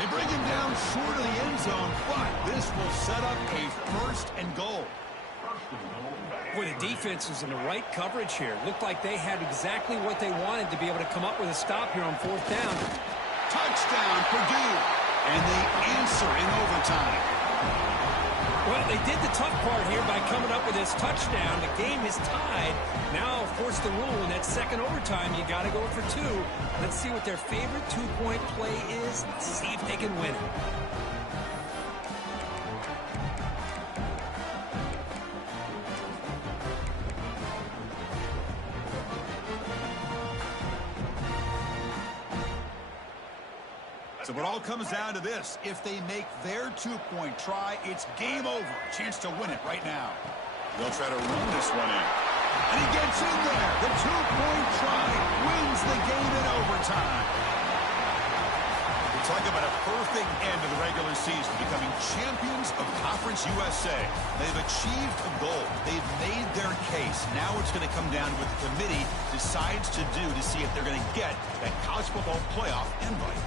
They bring him down short of the end zone, but this will set up a 1st and goal. Boy, the defense was in the right coverage here. Looked like they had exactly what they wanted to be able to come up with a stop here on 4th down. Touchdown, Purdue. And they answer in overtime. Well, they did the tough part here by coming up with this touchdown. The game is tied. Now, of course, the rule in that 2nd overtime, you got to go for 2. Let's see what their favorite 2-point play is. See if they can win it. So it all comes down to this. If they make their 2-point try, it's game over. Chance to win it right now. They'll try to run this one in. And he gets in there. The 2-point try wins the game in overtime. Talk about a perfect end to the regular season, becoming champions of Conference USA. They've achieved a goal. They've made their case. Now it's going to come down to what the committee decides to do to see if they're going to get that college football playoff invite.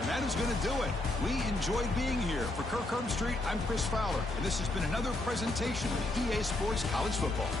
And that is going to do it. We enjoyed being here. For Kirk Herbstreit, I'm Chris Fowler, and this has been another presentation of EA Sports College Football.